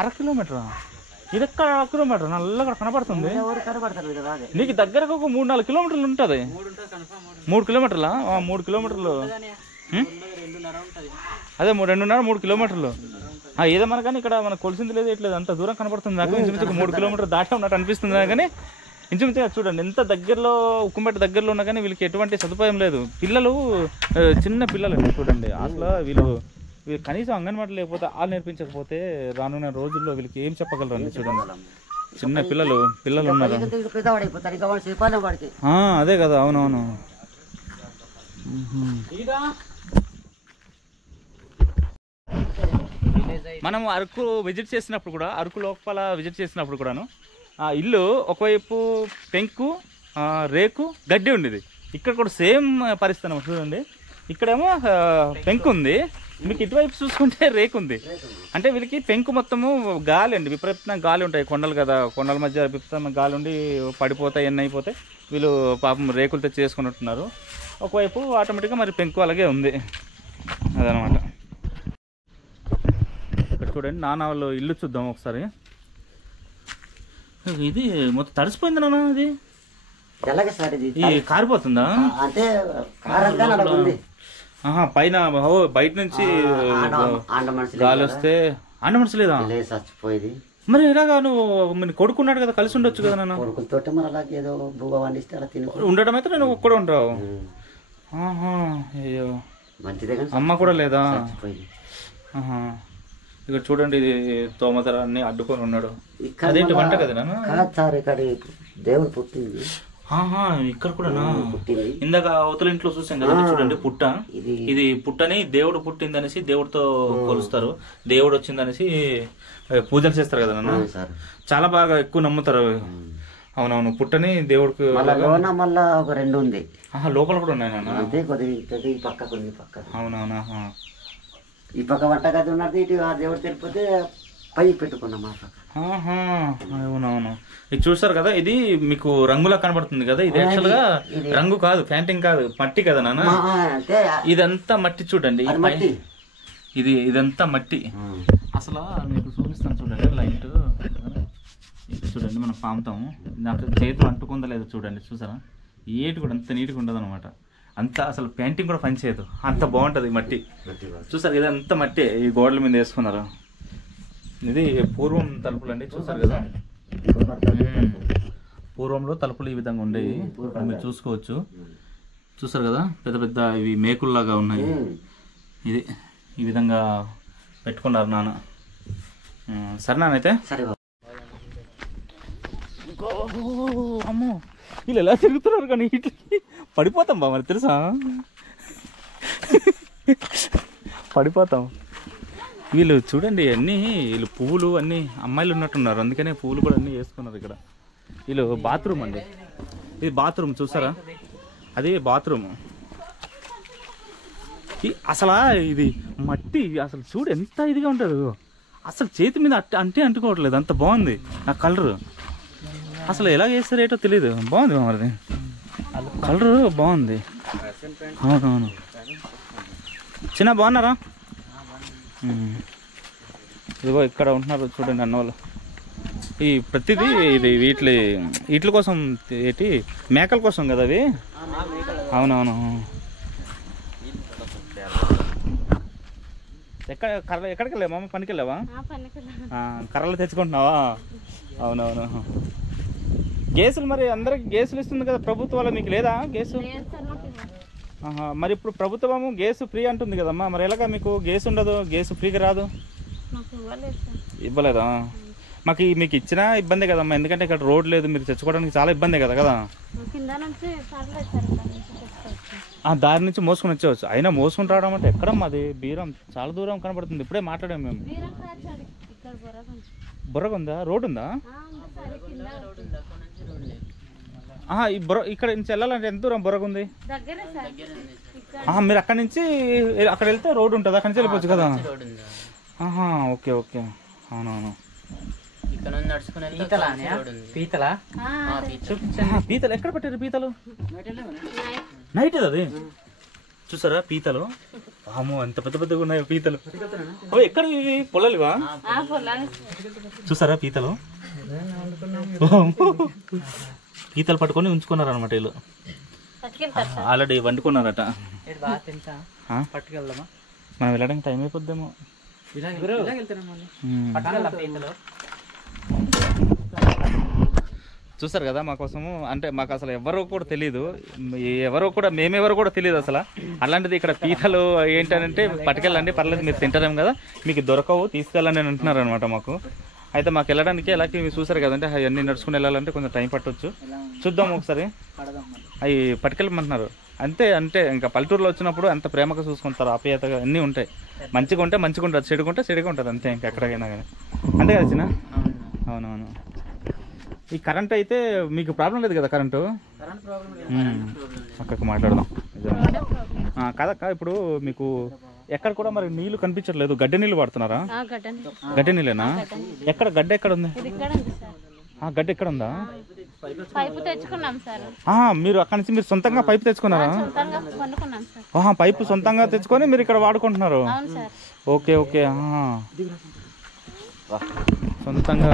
1/2 కిలోమీటరా? ఇది ఎక్కడ 1/2 కిలోమీటర్ నల్లగా కనపడుతుంది నీకు. దగ్గరకు ఒక 3-4 కిలోమీటర్లు ఉంటుంది. 3 కిలోమీటర్లా? 3 కిలోమీటర్లు, అదే 2.5-3 కిలోమీటర్లు. ఏదేమన్నా కానీ ఇక్కడ మనకు కొలిసింది లేదు, ఇట్లేదు, అంత దూరం కనపడుతుంది నాకు. ఇంచుమించు 3 కిలోమీటర్ దాటా ఉన్నట్టు అనిపిస్తుంది కానీ ఇంచుమించుగా చూడండి ఎంత దగ్గరలో, ఉక్కుంపేట దగ్గరలో ఉన్నా కానీ వీళ్ళకి ఎటువంటి సదుపాయం లేదు. పిల్లలు చిన్న పిల్లలు చూడండి. అసలు వీళ్ళు కనీసం అంగన్వాడీ లేకపోతే వాళ్ళు నేర్పించకపోతే రానున్న రోజుల్లో వీళ్ళకి ఏం చెప్పగలరండి. చూడండి చిన్న పిల్లలు ఉన్నారు. అదే కదా, అవునవును. మనం అరకు విజిట్ చేసినప్పుడు కూడా, అరకు లోపల విజిట్ చేసినప్పుడు కూడాను ఆ ఇల్లు ఒకవైపు పెంకు రేకు గడ్డి ఉండేది. ఇక్కడ కూడా సేమ్ పరిస్థితి అన్నమాట. చూడండి ఇక్కడేమో పెంకు ఉంది, మీకు ఇటువైపు చూసుకుంటే రేకు ఉంది. అంటే వీళ్ళకి పెంకు మొత్తము గాలి అండి, విపరీతంగా గాలి ఉంటాయి, కొండలు కదా, కొండల మధ్య విపరీతంగా గాలి ఉండి పడిపోతాయి, ఎన్ని అయిపోతాయి. వీళ్ళు పాపం రేకులతో చేసుకున్నట్టున్నారు. ఒకవైపు ఆటోమేటిక్గా మరి పెంకు అలాగే ఉంది, అదనమాట. ఇక్కడ చూడండి నాన్న వాళ్ళు ఇల్లు చూద్దాం ఒకసారి. ఇది మొత్తం తడిసిపోయింది నాన్న, ఇది ఈ కారిపోతుందా? అంటే పైన బయట నుంచి గాలి వస్తే అండ మనిషి లేదా చచ్చిపోయింది. మరి ఎలాగా? నువ్వు కొడుకున్నాడు కదా, కలిసి ఉండొచ్చు కదా నాన్న. కొడుకులతో మరి అలాగే ఏదో భూగా వండిస్తే అలా తిని ఉండడం అయితే నేను ఒక్కడ ఉండరావు. అయ్యో మంచిదే. అమ్మ కూడా లేదా? ఇక్కడ చూడండి ఇది తోమతర అన్ని అడ్డుకొని ఉన్నాడు. అదేంటి వంట కదా నాన్న? ఇక్కడ దేవుడు పుట్టింది. ఇక్కడ కూడా ఇందాక అవతల ఇంట్లో చూసాం కదా, చూడండి పుట్ట. ఇది పుట్టని దేవుడు పుట్టింది అనేసి దేవుడితో కొలుస్తారు, దేవుడు వచ్చిందనేసి పూజలు చేస్తారు కదా నాన్న. చాలా బాగా ఎక్కువ నమ్ముతారు. అవునవును, పుట్టని దేవుడికి. మళ్ళా ఒక 2 ఉంది. లోపల కూడా ఉన్నాయి నాన్న. అవునవునా. ఈ పక్క వంటగది ఉన్నది, ఇటు ఆ దేవుడు తెలిపితే పై పెట్టుకున్నాం. అవునవును, ఇది చూస్తారు కదా, ఇది మీకు రంగులా కనబడుతుంది కదా, ఇది యాక్చువల్ గా రంగు కాదు, పెయింటింగ్ కాదు, మట్టి కదా నాన్న. ఇదంతా మట్టి చూడండి, ఇదంతా మట్టి. అసలు మీకు చూపిస్తాను చూడండి, లైట్ చూడండి, మనం పాముతాము, దాంట్లో చేతులు అంటుకుందా లేదు చూడండి, చూసారా? ఏటి కూడా అంత నీట్గా ఉండదు అనమాట. అంత అసలు పెయింటింగ్ కూడా పనిచేయదు, అంత బాగుంటుంది మట్టి. చూసారు కదా, అంత మట్టి ఈ గోడల మీద వేసుకున్నారు. ఇది పూర్వం తలుపులు అండి, చూసారు కదా. పూర్వంలో తలుపులు ఈ విధంగా ఉండేవి, మీరు చూసుకోవచ్చు. చూసారు కదా, పెద్ద పెద్ద ఇవి మేకుల్లాగా ఉన్నాయి. ఇది ఈ విధంగా పెట్టుకున్నారు నాన్న. సరే నానైతే. అమ్మో, వీళ్ళు ఎలా తిరుగుతున్నారు కానీ వీటికి పడిపోతాం బా, మరి తెలుసా? పడిపోతాం. వీళ్ళు చూడండి అన్నీ, వీళ్ళు పువ్వులు అన్నీ అమ్మాయిలు ఉన్నట్టున్నారు, అందుకనే పువ్వులు కూడా అన్నీ వేసుకున్నారు. ఇక్కడ వీళ్ళు బాత్రూమ్ అండి, ఇది బాత్రూమ్ చూసారా, అది బాత్రూమ్. అసలు ఇది మట్టి అసలు చూడు ఎంత ఇదిగా ఉంటుంది, అసలు చేతి మీద అంటే అంటుకోవట్లేదు, అంత బాగుంది. నా కలరు అసలు ఎలా చేస్తారేటో తెలియదు, బాగుంది మరిది, కలరు బాగుంది. అవునవును, చిన్న బాగున్నారా? ఇదిగో ఇక్కడ ఉంటున్నారు చూడండి అన్నవాళ్ళు. ఈ ప్రతిదీ ఇది వీటి కోసం ఏంటి, మేకల కోసం కదా అవి. అవునవును. ఎక్కడికి వెళ్ళావా అమ్మ? పనికి వెళ్ళావా? కర్రలు తెచ్చుకుంటున్నావా? అవునవును. గ్యాసులు మరి అందరికి గ్యాసులు ఇస్తుంది కదా ప్రభుత్వాలు, మీకు లేదా గ్యాసు? మరి ఇప్పుడు ప్రభుత్వము గ్యాస్ ఫ్రీ అంటుంది కదమ్మా, మరి ఎలాగా మీకు గ్యాస్ ఉండదు, గ్యాస్ ఫ్రీగా రాదు? ఇవ్వలేదా? మీకు ఇచ్చినా ఇబ్బందే కదమ్మా, ఎందుకంటే ఇక్కడ రోడ్ లేదు, మీరు తెచ్చుకోవడానికి చాలా ఇబ్బందే కదా. దారి నుంచి మోసుకొని వచ్చేవచ్చు. అయినా మోసుకొని రావడం అంటే ఎక్కడమ్మా, అది బీరం చాలా దూరం కనబడుతుంది. ఇప్పుడే మాట్లాడాము మేము. బొర్రగుందా? రోడ్ ఉందా? ఈ ఇక్కడ నుంచి వెళ్ళాలంటే ఎంత దూరం బొర్రగుంది? మీరు అక్కడ నుంచి అక్కడ వెళ్తే రోడ్ ఉంటుంది, అక్కడి నుంచి వెళ్ళిపోవచ్చు కదా. ఓకే ఓకే, అవునవును. పీతలు ఎక్కడ పెట్టారు? పీతలు నైట్ అది చూసారా, పీతలు. అమ్మో, ఎంత పెద్ద పెద్దగా ఉన్నాయో పీతలు. ఎక్కడ ఇవి పొలాలువా? చూసారా పీతలు, పీతలు పట్టుకొని ఉంచుకున్నారు అనమాట వీళ్ళు. ఆల్రెడీ వండుకున్నారట. మనం వెళ్ళడానికి టైం అయిపోద్దేమో. చూసారు కదా మా కోసము, అంటే మాకు అసలు ఎవరో కూడా తెలియదు, మేమెవరో కూడా తెలియదు అసలు. అలాంటిది ఇక్కడ పీతలు ఏంటంటే పట్టుకెళ్ళండి, పర్లేదు మీరు తింటారేం కదా, మీకు దొరకవు, తీసుకెళ్ళండి అని అంటున్నారు అనమాట మాకు. అయితే మాకు వెళ్ళడానికి ఎలాంటి మీరు చూసారు కదంటే అవన్నీ నడుచుకుని వెళ్ళాలంటే కొంచెం టైం పట్టవచ్చు. చూద్దాం ఒకసారి, అవి పట్టుకెళ్ళమంటున్నారు. అంతే అంటే ఇంకా పల్లెటూరులో వచ్చినప్పుడు అంత ప్రేమగా చూసుకుంటారు, ఆప్యాయతగా అన్నీ ఉంటాయి. మంచిగా ఉంటే మంచిగా ఉంటుంది, చెడుకుంటే చెడుగా ఉంటుంది అంతే, ఇంకా ఎక్కడికైనా కానీ అంతే కదా చిన్న. అవునవును. ఈ కరెంట్ అయితే మీకు ప్రాబ్లం లేదు కదా కరెంటు? అక్కడికి మాట్లాడదాం కదక్క. ఇప్పుడు మీకు ఎక్కడ కూడా మరి నీళ్లు కనిపించట్లేదు, గడ్డి నీళ్ళు వాడుతున్నారా? గడ్డి నీళ్ళేనా? ఎక్కడ గడ్డ ఎక్కడ ఉంది? గడ్డ ఎక్కడ ఉందా? పైపు తెచ్చుకున్నాం సార్. మీరు అక్కడ నుంచి మీరు సొంతంగా పైపు తెచ్చుకున్నారా? పైపు సొంతంగా తెచ్చుకొని మీరు ఇక్కడ వాడుకుంటున్నారు. Okay okay. సొంతంగా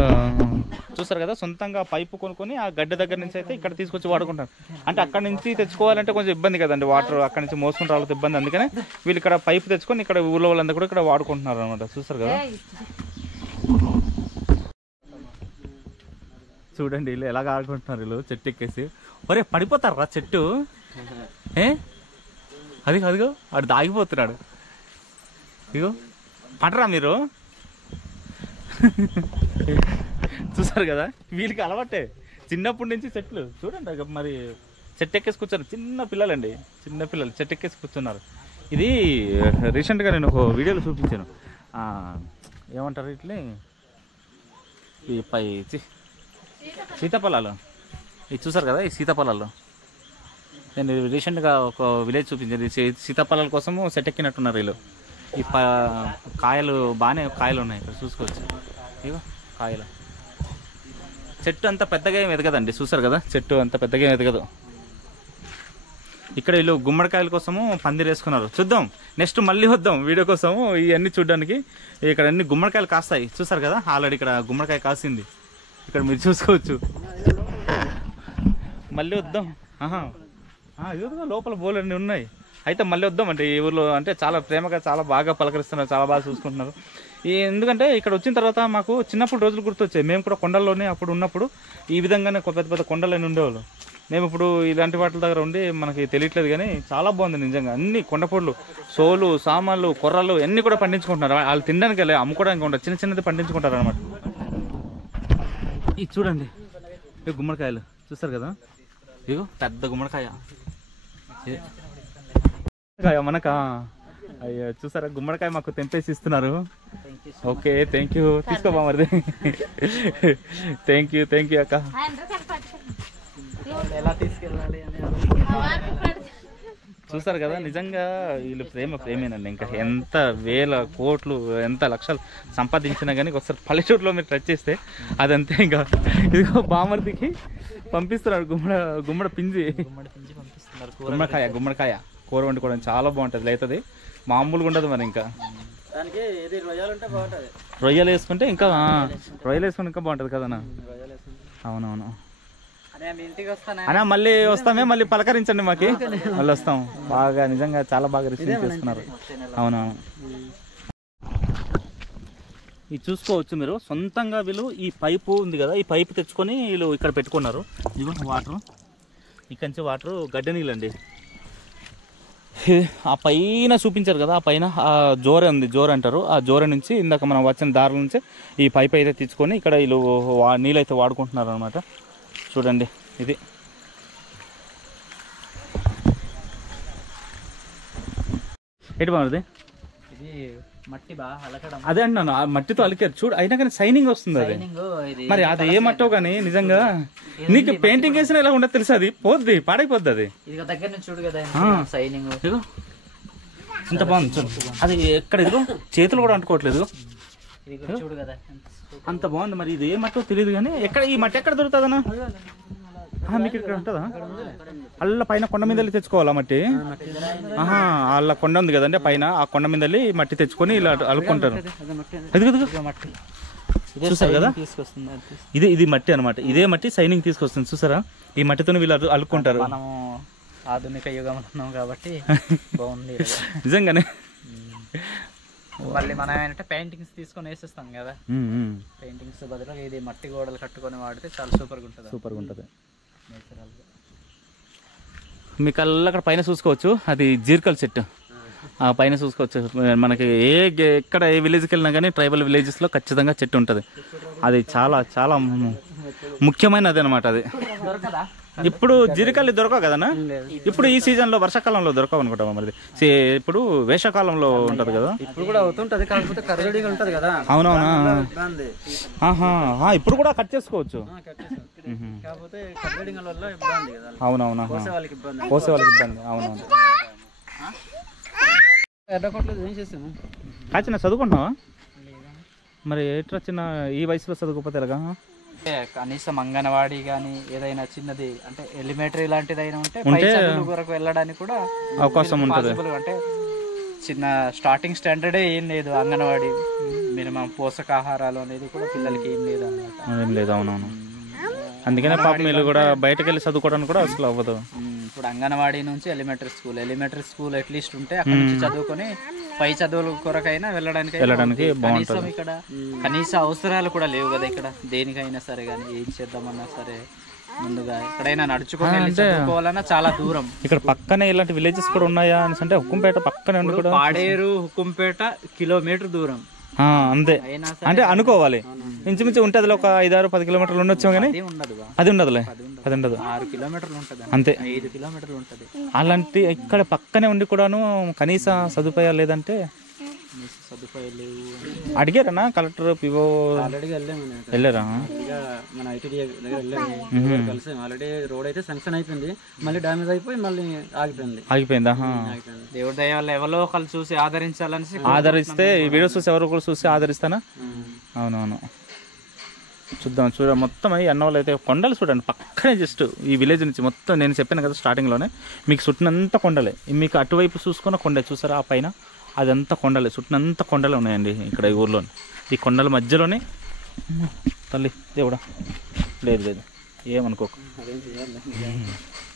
చూస్తారు కదా, సొంతంగా పైపు కొనుక్కొని ఆ గడ్డ దగ్గర నుంచి అయితే ఇక్కడ తీసుకొచ్చి వాడుకుంటారు. అంటే అక్కడ నుంచి తెచ్చుకోవాలంటే కొంచెం ఇబ్బంది కదండి, వాటర్ అక్కడ నుంచి మోసుకుని రావాలంటే ఇబ్బంది. అందుకనే వీళ్ళు ఇక్కడ పైపు తెచ్చుకొని ఇక్కడ ఊళ్ళో వాళ్ళందరూ కూడా ఇక్కడ వాడుకుంటున్నారు అనమాట. చూస్తారు కదా, చూడండి వీళ్ళు ఎలాగ ఆడుకుంటున్నారు. వీళ్ళు చెట్టు ఎక్కేసి ఒరే పడిపోతారా చెట్టు? అదిగో వాడు దాగిపోతున్నాడు. ఇగో పడరా మీరు? చూసారు కదా, వీళ్ళకి అలవాటే చిన్నప్పటి నుంచి చెట్లు. చూడండి మరి చెట్టు ఎక్కేసి కూర్చున్నారు, చిన్న పిల్లలండి, చిన్న పిల్లలు చెట్టు ఎక్కేసి కూర్చున్నారు. ఇది రీసెంట్గా నేను ఒక వీడియోలో చూపించాను. ఏమంటారు ఇట్లా ఈ పై సీతాఫలాలు, ఇది చూసారు కదా, ఈ సీతాఫలాలు నేను రీసెంట్గా ఒక విలేజ్ చూపించాను. సీతాఫలాల కోసము సెట్ ఎక్కినట్టున్నారు వీళ్ళు. ఈ కాయలు బాగానే కాయలు ఉన్నాయి ఇక్కడ చూసుకోవచ్చు. ఇగో కాయలు. చెట్టు అంత పెద్దగా ఏమి ఎదగదండి, చూసారు కదా, చెట్టు అంత పెద్దగా ఏమి ఎదగదు. ఇక్కడ వీళ్ళు గుమ్మడికాయల కోసము పందిరి వేసుకున్నారు. చూద్దాం నెక్స్ట్ మళ్ళీ వద్దాం వీడియో కోసము ఇవన్నీ చూడడానికి. ఇక్కడ అన్ని గుమ్మడికాయలు కాస్తాయి, చూసారు కదా, ఆల్రెడీ ఇక్కడ గుమ్మడికాయ కాసింది, ఇక్కడ మీరు చూసుకోవచ్చు. మళ్ళీ వద్దాం. ఇదిగో లోపల బోలు అన్నీ ఉన్నాయి. అయితే మళ్ళీ వద్దాం అంటే ఈ ఊర్లో అంటే చాలా ప్రేమగా చాలా బాగా పలకరిస్తున్నారు, చాలా బాగా చూసుకుంటున్నారు. ఎందుకంటే ఇక్కడ వచ్చిన తర్వాత మాకు చిన్నప్పుడు రోజులు గుర్తొచ్చాయి. మేము కూడా కొండల్లోనే అప్పుడు ఉన్నప్పుడు ఈ విధంగానే పెద్ద పెద్ద కొండలన్నీ ఉండేవాళ్ళు. మేము ఇప్పుడు ఇలాంటి వాటి దగ్గర ఉండి మనకి తెలియట్లేదు, కానీ చాలా బాగుంది నిజంగా. అన్ని కొండపొడ్లు, సోలు, సామాన్లు, కొర్రలు అన్నీ కూడా పండించుకుంటున్నారు. వాళ్ళు తినడానికి వెళ్ళి అమ్ముకోవడానికి ఉంటారు, చిన్న చిన్నది పండించుకుంటారు అనమాట. ఇది చూడండి, ఇవి గుమ్మడికాయలు చూస్తారు కదా, ఇగో పెద్ద గుమ్మడికాయ మనక. అయ్యో చూసారా, గుమ్మడికాయ మాకు తెంపేసి ఇస్తున్నారు. ఓకే థ్యాంక్ యూ, తీసుకోబా మరి. థ్యాంక్ యూ అక్క. చూసారు కదా, నిజంగా వీళ్ళు ప్రేమేనండి. ఇంకా ఎంత వేల కోట్లు ఎంత లక్షలు సంపాదించినా కానీ ఒకసారి పల్లెటూరులో మీరు టచ్ చేస్తే అదంతే. ఇంకా ఇదిగో బామర్దికి పంపిస్తున్నారు గుమ్మడి పింజి, గుమ్మడికాయ కూర వండుకోవడం చాలా బాగుంటుంది, లేతుంది మామూలుగా ఉండదు. మరి ఇంకా రొయ్యలు వేసుకుంటే ఇంకా బాగుంటుంది కదన్నా. అవునవును అన్నా, మళ్ళీ వస్తామే, మళ్ళీ పలకరించండి మాకి, మళ్ళీ వస్తాం. బాగా నిజంగా చాలా బాగా రిసీవ్ చేస్తున్నారు. అవునవును. ఇది చూసుకోవచ్చు మీరు, సొంతంగా వీళ్ళు ఈ పైపు ఉంది కదా, ఈ పైపు తెచ్చుకొని వీళ్ళు ఇక్కడ పెట్టుకున్నారు. ఇదిగో వాటరు, ఇక్కడి నుంచి వాటరు గడ్డ నీళ్ళండి. ఆ పైన చూపించారు కదా, ఆ పైన ఆ జోర ఉంది, జోర అంటారు. ఆ జోర నుంచి ఇందాక మనం వచ్చిన దారుల నుంచి ఈ పైప్ అయితే తెచ్చుకొని ఇక్కడ వీళ్ళు నీళ్ళైతే వాడుకుంటున్నారు అనమాట. చూడండి ఇది ఎటు బాగుంది. ఇది మట్టి బాగా అలకడం, అదే అంటున్నాను, ఆ మట్టితో అలికారు చూడు, అయినా కానీ సైనింగ్ వస్తుంది. అది మరి అది ఏ మట్టో కానీ నిజంగా నీకు పెయింటింగ్ వేసినా ఇలా ఉండదు తెలుసు, అది పోద్ది, పాడైపోద్ది. అది ఇది దగ్గర నుంచి చూడు కదా సైనింగ్, ఇంత బాగుంది చూడు. అది ఎక్కడ ఇదిగో చేతులు కూడా అంటుకోవట్లేదు, చూడు కదా అంత బాగుంది. మరి ఇది ఏ మట్టో తెలియదు కానీ ఎక్కడ ఈ మట్టి ఎక్కడ దొరుకుతుందన్నా? మీకు ఇక్కడ ఉంటుందా? అల్ల పైన కొండ మీద తెచ్చుకోవాలా మట్టి? అల్ల కొండ ఉంది కదండి పైన, ఆ కొండ మీద మట్టి తెచ్చుకొని ఇలా అలుక్కుంటారు. చూసారు కదా, ఇది మట్టి అనమాట. ఇదే మట్టి సైనింగ్ తీసుకొస్తుంది చూసారా, ఈ మట్టితో వీళ్ళు అలుక్కుంటారు. మనము ఆధునిక యుగం ఉన్నాం కాబట్టి బాగుంది నిజంగానే. మళ్ళీ మనం ఏంటంటే పెయింటింగ్స్ తీసుకొని వేసేస్తాం కదా, పెయింటింగ్స్ బదులు ఇది మట్టి గోడలు కట్టుకొని వాడితే చాలా సూపర్గా ఉంటుంది. మీకు అక్కడ పైన చూసుకోవచ్చు, అది జీర్కల్ చెట్టు. ఆ పైన చూసుకోవచ్చు. మనకి ఎక్కడ ఏ విలేజ్కి వెళ్ళినా కానీ ట్రైబల్ విలేజెస్లో ఖచ్చితంగా చెట్టు ఉంటుంది. అది చాలా చాలా ముఖ్యమైనది అనమాట. అది ఇప్పుడు జీరికల్లి దొరకవు కదన్నా? ఇప్పుడు ఈ సీజన్లో వర్షాకాలంలో దొరకవు అనుకుంటాం మరి. ఇప్పుడు వేసవకాలంలో ఉంటది కదా. ఇప్పుడు కూడా అవుతుంటది, కాకపోతే కర్రడిగా ఉంటది కదా. అవునవునా? ఇప్పుడు కూడా కట్ చేసుకోవచ్చు. కాకపోతే కర్రడింగ్ వల్ల ఇబ్బంది కదా. అవునవునా? కోసే వాళ్ళకి ఇబ్బంది. అవునవును. ఎర్రకోట్లేదు ఏం చేసాము? చిన్న చదువుకుంటున్నావా మరి? ఎట్లా చిన్న ఈ వయసులో చదువుకోపోతే ఎలాగా? కనీసం అంగన్వాడీ కానీ ఏదైనా చిన్నది అంటే ఎలిమెంటరీ లాంటిది అయినా ఉంటే పై చదువుల వరకు వెళ్ళడానికి కూడా అవకాశం ఉంటుంది. అంటే చిన్న స్టార్టింగ్ స్టాండర్డే ఏం లేదు, అంగన్వాడీ మినిమం పోషకాహారాలు అనేది కూడా పిల్లలకి ఏం లేదు అన్నమాట. ఏం లేదు. అవునవును. అందుకనే పాపం వీళ్ళు కూడా బయటకు వెళ్ళి చదువుకోవడానికి కూడా అసలు అవ్వదు. ఇప్పుడు అంగన్వాడీ నుంచి ఎలిమెంటరీ స్కూల్ అట్లీస్ట్ ఉంటే అక్కడ నుంచి చదువుకొని పై చదువుల కొరకైనా వెళ్ళడానికి బాగుంటుంది. ఇక్కడ కనీస అవసరాలు కూడా లేవు కదా ఇక్కడ దేనికైనా సరే కానీ ఏం చేద్దామన్నా సరే ముందుగా ఎక్కడైనా నడుచుకొని వెళ్ళి చదువుకోవాలన్నా చాలా దూరం. ఇక్కడ పక్కనే ఇలాంటి విలేజెస్ కూడా ఉన్నాయా అని అంటే హుకుంపేట పక్కనే ఉండి కూడా పాడేరు హుకుంపేట కిలోమీటర్ దూరం అంతే. అంటే అనుకోవాలి ఇంచుమించు ఉంటే అది ఒక 5-10 కిలోమీటర్లు ఉండొచ్చు కానీ అది ఉండదులే. 6 కిలోమీటర్లు ఉంటుంది అంతే. 5 కిలోమీటర్లు ఉంటుంది. అలాంటి ఇక్కడ పక్కనే ఉండి కూడాను కనీస సదుపాయాలు లేదంటే సదుపాయాలు లేవు. అడిగారన్నా కలెక్టర్ పిఓ? ఆల్రెడీగా వెళ్ళారా? మన ఐటీడీ దగ్గర వెళ్ళాము, కలిసాము. ఆల్రెడీ రోడ్ అయితే శాంక్షన్ అయిపోయింది, మళ్ళీ డ్యామేజ్ అయిపోయి మళ్ళీ ఆగిపోయిందా? దేవుడి దయ వల్ల ఎవరో ఒకళ్ళు చూసి ఆదరిస్తే ఈ వీడియో చూసి ఎవరో ఒకరు చూసి ఆదరిస్తానా? అవునవును. చూడ మొత్తం ఈ అన్న వాళ్ళు అయితే కొండలు చూడండి పక్కనే. జస్ట్ ఈ విలేజ్ నుంచి మొత్తం నేను చెప్పాను కదా స్టార్టింగ్లోనే మీకు చుట్టినంత కొండలే. మీకు అటువైపు చూసుకున్న కొండే చూసారా ఆ పైన అదంతా కొండలే. చుట్టినంత కొండలు ఉన్నాయండి ఇక్కడ ఈ ఊర్లో. ఈ కొండల మధ్యలోనే తల్లి దేవుడా లేదు ఏమనుకోకు.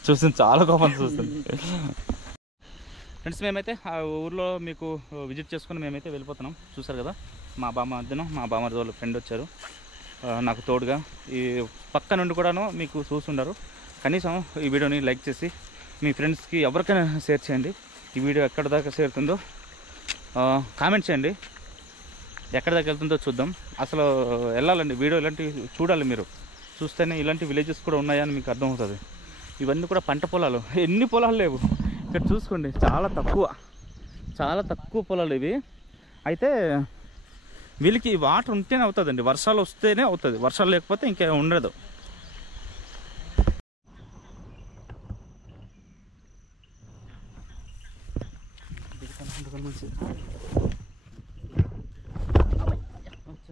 చూస్తుంది చాలా కోపం చూస్తుంది. ఫ్రెండ్స్ మేమైతే ఆ ఊర్లో మీకు విజిట్ చేసుకుని మేమైతే వెళ్ళిపోతున్నాం. చూసారు కదా మా బామ్మర్ది వాళ్ళ ఫ్రెండ్ వచ్చారు నాకు తోడుగా. ఈ పక్క నుండి కూడాను మీకు చూస్తుండారు. కనీసం ఈ వీడియోని లైక్ చేసి మీ ఫ్రెండ్స్కి ఎవరికైనా షేర్ చేయండి. ఈ వీడియో ఎక్కడ దాకా చేరుతుందో కామెంట్ చేయండి. ఎక్కడ దాకా వెళ్తుందో చూద్దాం. అసలు వెళ్ళాలండి, వీడియో ఇలాంటివి చూడాలి. మీరు చూస్తేనే ఇలాంటి విలేజెస్ కూడా ఉన్నాయని మీకు అర్థమవుతుంది. ఇవన్నీ కూడా పంట పొలాలు. ఎన్ని పొలాలు లేవు ఇక్కడ చూసుకోండి. చాలా తక్కువ పొలాలు ఇవి. అయితే వీళ్ళకి వాటర్ ఉంటేనే అవుతుందండి, వర్షాలు వస్తేనే అవుతుంది. వర్షాలు లేకపోతే ఇంకా ఉండదు.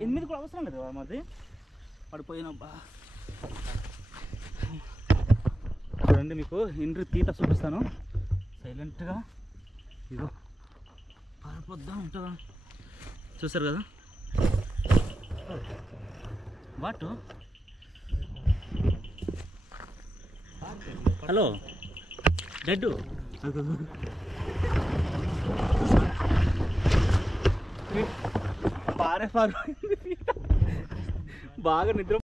ఎనిమిది కూడా అవసరం లేదు మాది పడిపోయిన. చూడండి మీకు ఇండ్రి తీత చూపిస్తాను సైలెంట్గా. ఇదో పారిపోద్దాం ఉంటుందా చూసారు కదా. వాటు హలో డెడ్ బాగా నిద్ర